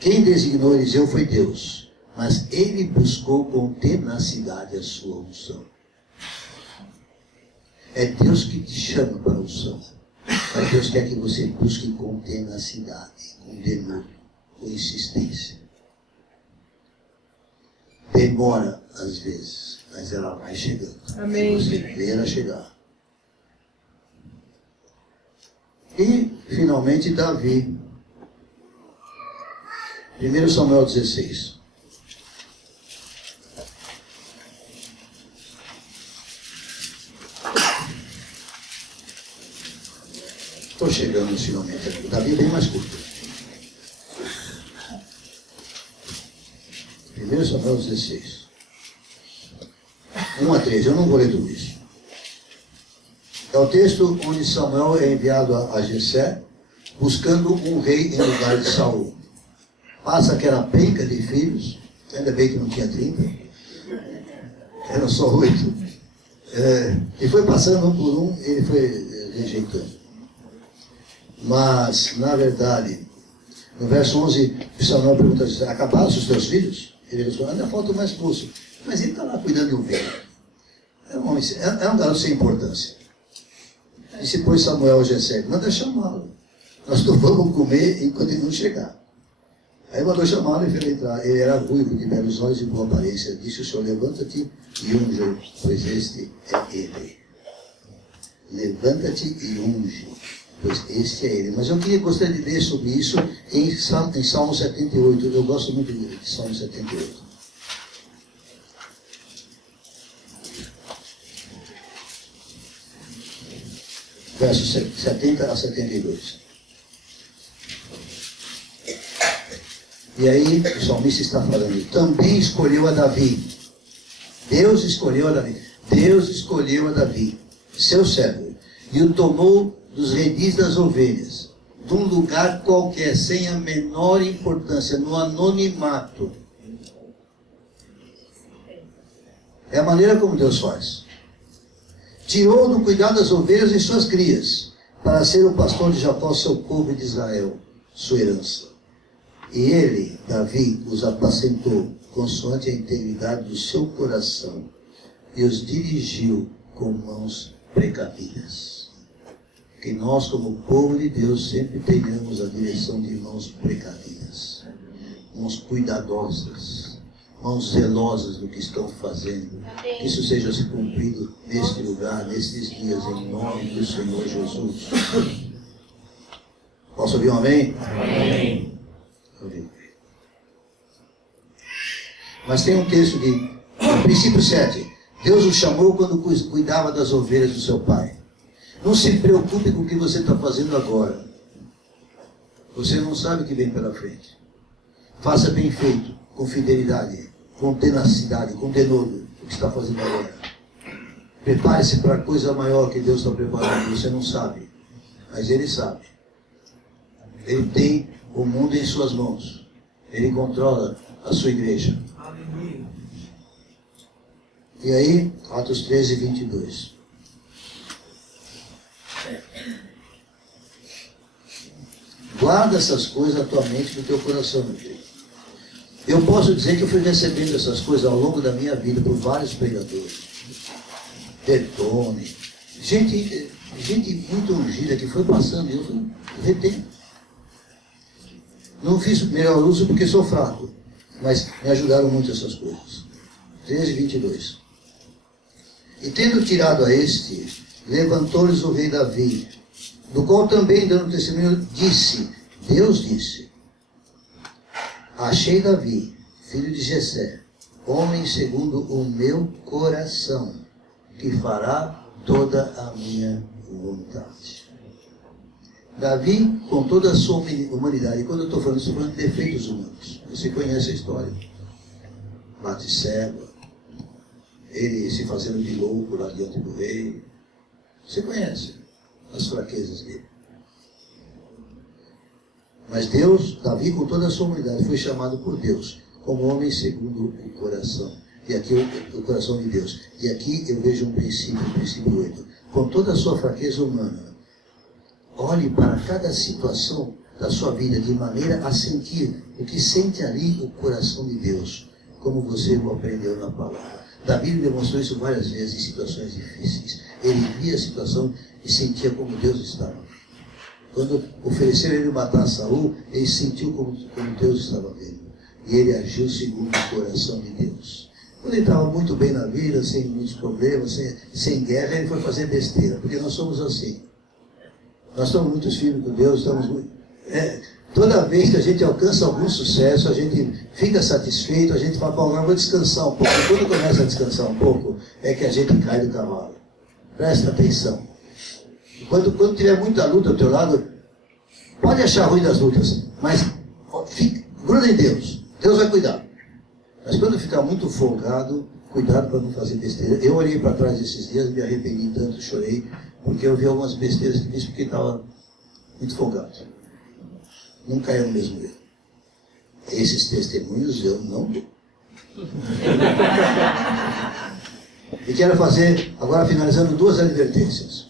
Quem designou Eliseu foi Deus, mas ele buscou com tenacidade a sua unção. É Deus que te chama para a unção. Mas Deus quer que você busque com tenacidade, com demônio, com insistência. Demora às vezes, mas ela vai chegando. Amém. Você vê ela chegar. E, finalmente, Davi. 1 Samuel 16. Estou chegando finalmente aqui. Davi é bem mais curto. 1 Samuel 16. 1 a 13. Eu não vou ler tudo isso. É o texto onde Samuel é enviado a Jessé, buscando um rei em lugar de Saul. Passa aquela penca de filhos, ainda bem que não tinha 30, eram só 8. E foi passando um por um, ele foi rejeitando. Mas, na verdade, no verso 11, Samuel pergunta a Jessé, acabaram os teus filhos? Ele responde, ainda falta o mais moço. Mas ele está lá cuidando de um velho. É um garoto sem importância. E se pôs Samuel a Jessé, manda chamá-lo. Nós não vamos comer enquanto ele não chegar. Aí mandou chamá-lo e fez entrar. Ele era ruivo, de belos olhos e boa aparência. Disse o Senhor, levanta-te e unge, pois este é ele. Levanta-te e unge, pois este é ele. Mas eu gostaria de ler sobre isso em Salmo 78. Eu gosto muito de Salmo 78. Versos 70 a 72. E aí o salmista está falando, também escolheu a Davi. Deus escolheu a Davi. Deus escolheu a Davi, seu servo, e o tomou dos redis das ovelhas, de um lugar qualquer, sem a menor importância, no anonimato. É a maneira como Deus faz. Tirou do cuidado das ovelhas e suas crias, para ser o pastor de Jacó, seu povo, e de Israel, sua herança. E ele, Davi, os apacentou, consoante a integridade do seu coração, e os dirigiu com mãos precavidas. Que nós, como povo de Deus, sempre tenhamos a direção de mãos precavidas, mãos cuidadosas, mãos zelosas do que estão fazendo. Que isso seja se cumprido neste lugar, nestes dias, em nome do Senhor Jesus. Posso ouvir um amém? Amém. Mas tem um texto no princípio 7. Deus o chamou quando cuidava das ovelhas do seu pai. Não se preocupe com o que você está fazendo agora. Você não sabe o que vem pela frente. Faça bem feito, com fidelidade, com tenacidade, com denodo, o que está fazendo agora. Prepare-se para a coisa maior que Deus está preparando. Você não sabe, mas Ele sabe. Ele tem o mundo em suas mãos. Ele controla a sua igreja. Aleluia. E aí, Atos 13, 22. Guarda essas coisas na tua mente, no teu coração, meu querido. Eu posso dizer que eu fui recebendo essas coisas ao longo da minha vida por vários pregadores. Bertone, gente muito ungida que foi passando e eu fui retendo. Não fiz o melhor uso porque sou fraco, mas me ajudaram muito essas coisas. 13:22. E tendo tirado a este, levantou-lhes o rei Davi, do qual também, dando testemunho, disse, Deus disse, achei Davi, filho de Jessé, homem segundo o meu coração, que fará toda a minha vontade. Davi, com toda a sua humanidade, e quando eu estou falando de defeitos humanos, você conhece a história. Batseba, ele se fazendo de louco lá diante do rei. Você conhece as fraquezas dele. Mas Deus, Davi, com toda a sua humanidade, foi chamado por Deus como homem segundo o coração. E aqui o coração de Deus. E aqui eu vejo um princípio 8. Com toda a sua fraqueza humana, olhe para cada situação da sua vida de maneira a sentir o que sente ali o coração de Deus, como você o aprendeu na palavra. Davi demonstrou isso várias vezes em situações difíceis. Ele via a situação e sentia como Deus estava. Quando ofereceram ele matar Saul, ele sentiu como Deus estava vendo. E ele agiu segundo o coração de Deus. Quando ele estava muito bem na vida, sem muitos problemas, sem guerra, ele foi fazer besteira, porque nós somos assim. Nós estamos muito firmes com Deus, estamos muito... Toda vez que a gente alcança algum sucesso, a gente fica satisfeito, a gente fala, bom, agora vou descansar um pouco. E quando começa a descansar um pouco, é que a gente cai do cavalo. Presta atenção. Quando tiver muita luta ao teu lado, pode achar ruim das lutas, mas gruda em Deus. Deus vai cuidar. Mas quando ficar muito folgado, cuidado para não fazer besteira. Eu olhei para trás esses dias, me arrependi tanto, chorei, porque eu vi algumas besteiras que disse porque estava muito folgado. Não caiu no mesmo erro. Esses testemunhos eu não dou. E quero fazer, agora finalizando, 2 advertências.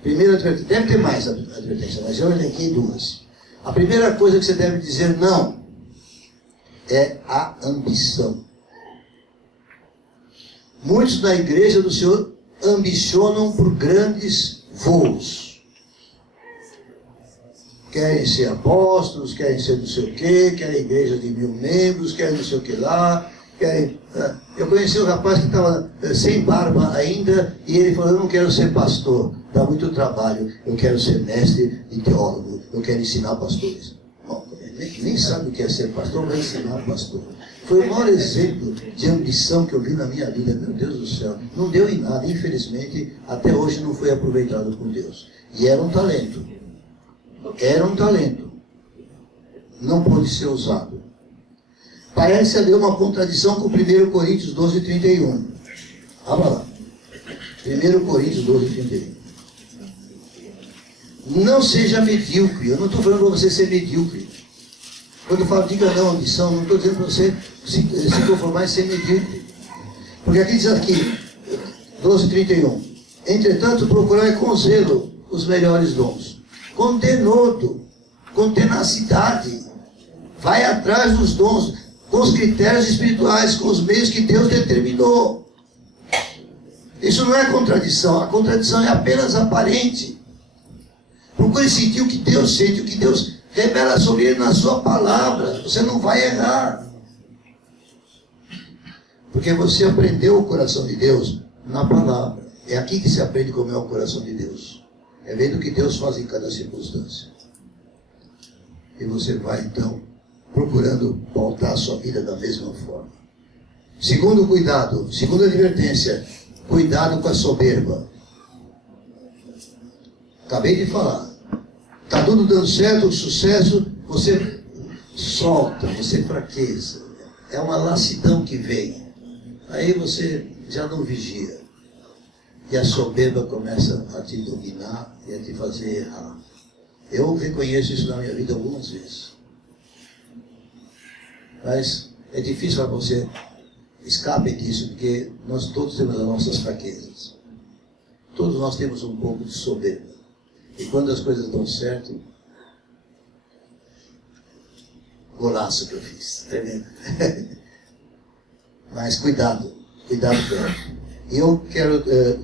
Primeira advertência, deve ter mais advertência, mas eu elenquei 2. A primeira coisa que você deve dizer não é a ambição. Muitos na igreja do Senhor ambicionam por grandes voos. Querem ser apóstolos, querem ser não sei o quê, querem igrejas de 1000 membros, querem não sei o que lá, querem... Eu conheci um rapaz que estava sem barba ainda e ele falou, eu não quero ser pastor, dá muito trabalho, eu quero ser mestre e teólogo, eu quero ensinar pastores. Bom, nem sabe o que é ser pastor, vai ensinar pastor. Foi o maior exemplo de ambição que eu vi na minha vida, meu Deus do céu. Não deu em nada, infelizmente, até hoje não foi aproveitado por Deus. E era um talento. Era um talento. Não pôde ser usado. Parece haver uma contradição com 1 Coríntios 12:31. Abra lá. 1 Coríntios 12:31. Não seja medíocre. Eu não estou falando para você ser medíocre. Quando eu falo, diga não à ambição, não estou dizendo para você se conformar em ser medíocre. Porque aqui diz aqui, 12:31. Entretanto, procurai com zelo os melhores dons. Com denodo, com tenacidade. Vai atrás dos dons, com os critérios espirituais, com os meios que Deus determinou. Isso não é contradição. A contradição é apenas aparente. Procure sentir o que Deus sente, o que Deus revela sobre ele na sua palavra. Você não vai errar. Porque você aprendeu o coração de Deus na palavra. É aqui que se aprende como é o coração de Deus. É vendo o que Deus faz em cada circunstância. E você vai então procurando voltar a sua vida da mesma forma. Segundo cuidado, segunda advertência, cuidado com a soberba. Acabei de falar. Está tudo dando certo, sucesso, você solta, você fraqueza. É uma lassidão que vem. Aí você já não vigia. E a soberba começa a te dominar e a te fazer errar. Eu reconheço isso na minha vida algumas vezes. Mas é difícil para você escape disso, porque nós todos temos as nossas fraquezas. Todos nós temos um pouco de soberba. E quando as coisas dão certo, golaço que eu fiz. Tremendo. Mas cuidado com ela. E eu quero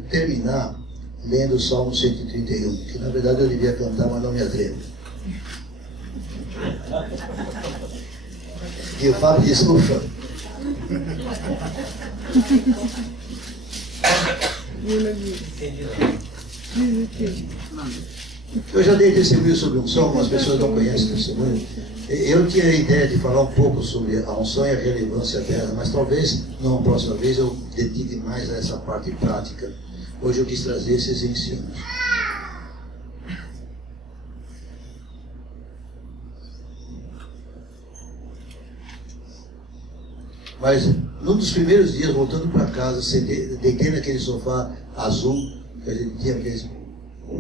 terminar lendo o Salmo 131, que na verdade eu devia cantar, mas não me atrevo. E o Fábio diz, ufa. Eu já dei testemunho sobre unção, algumas pessoas não conhecem testemunho. Eu tinha a ideia de falar um pouco sobre a unção e a relevância dela, mas talvez, numa próxima vez, eu dedique mais a essa parte prática. Hoje eu quis trazer esses ensinos. Mas, num dos primeiros dias, voltando para casa, deitei naquele sofá azul, que a gente tinha aqueles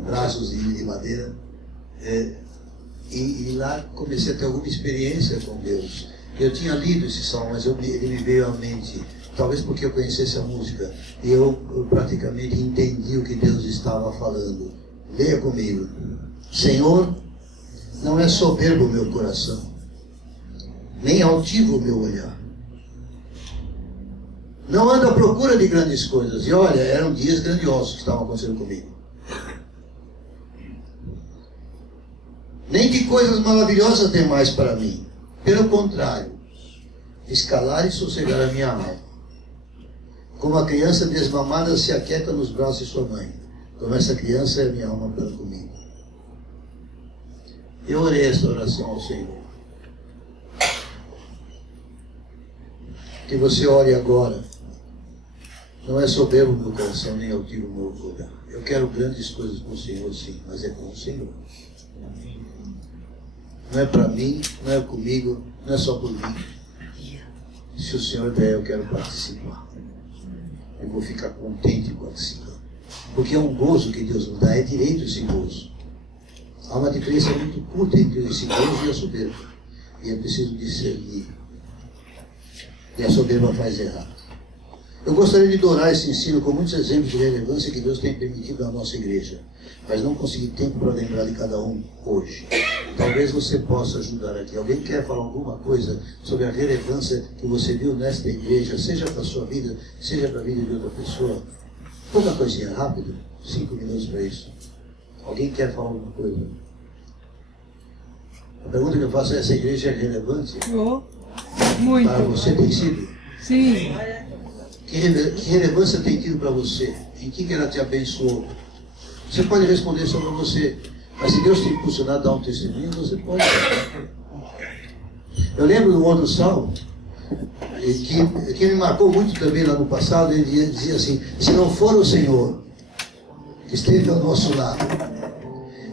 braços de madeira, e lá comecei a ter alguma experiência com Deus. Eu tinha lido esse salmo, mas ele me veio à mente, talvez porque eu conhecesse a música, e eu praticamente entendi o que Deus estava falando. Leia comigo. Senhor, não é soberbo o meu coração, nem altivo o meu olhar. Não ando à procura de grandes coisas. E olha, eram dias grandiosos que estavam acontecendo comigo. Nem de coisas maravilhosas tem mais para mim. Pelo contrário, escalar e sossegar a minha alma. Como a criança desmamada se aquieta nos braços de sua mãe. Como essa criança é a minha alma para comigo. Eu orei esta oração ao Senhor. Que você ore agora. Não é soberbo o meu coração, nem altivo o meu olhar. Eu quero grandes coisas com o Senhor, sim, mas é com o Senhor. Não é para mim, não é comigo, não é só por mim. Se o Senhor der, eu quero participar. Eu vou ficar contente participando. Porque é um gozo que Deus nos dá, é direito esse gozo. Há uma diferença muito curta entre esse gozo e a soberba. E é preciso discernir. E a soberba faz errado. Eu gostaria de dourar esse ensino com muitos exemplos de relevância que Deus tem permitido na nossa igreja, mas não consegui tempo para lembrar de cada um hoje. Talvez você possa ajudar aqui. Alguém quer falar alguma coisa sobre a relevância que você viu nesta igreja, seja para a sua vida, seja para a vida de outra pessoa? Pouca coisinha, rápido, 5 minutos para isso. Alguém quer falar alguma coisa? A pergunta que eu faço é: essa igreja é relevante? Muito. Para você tem sido? Sim. Que relevância tem tido para você? Em que ela te abençoou? Você pode responder sobre você, mas se Deus te impulsionar a dar um testemunho, você pode. Eu lembro do outro salmo, que me marcou muito também lá no passado. Ele dizia assim: se não for o Senhor que esteve ao nosso lado.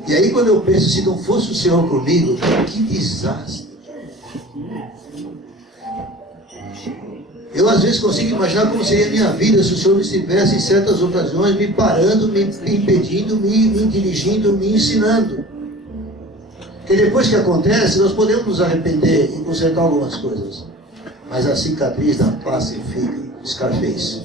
E aí quando eu penso, se não fosse o Senhor comigo, que desastre. Eu às vezes consigo imaginar como seria a minha vida se o Senhor estivesse em certas ocasiões me parando, me impedindo, me dirigindo, me ensinando. Porque depois que acontece, nós podemos nos arrepender e consertar algumas coisas. Mas a cicatriz da face fica, Scarface.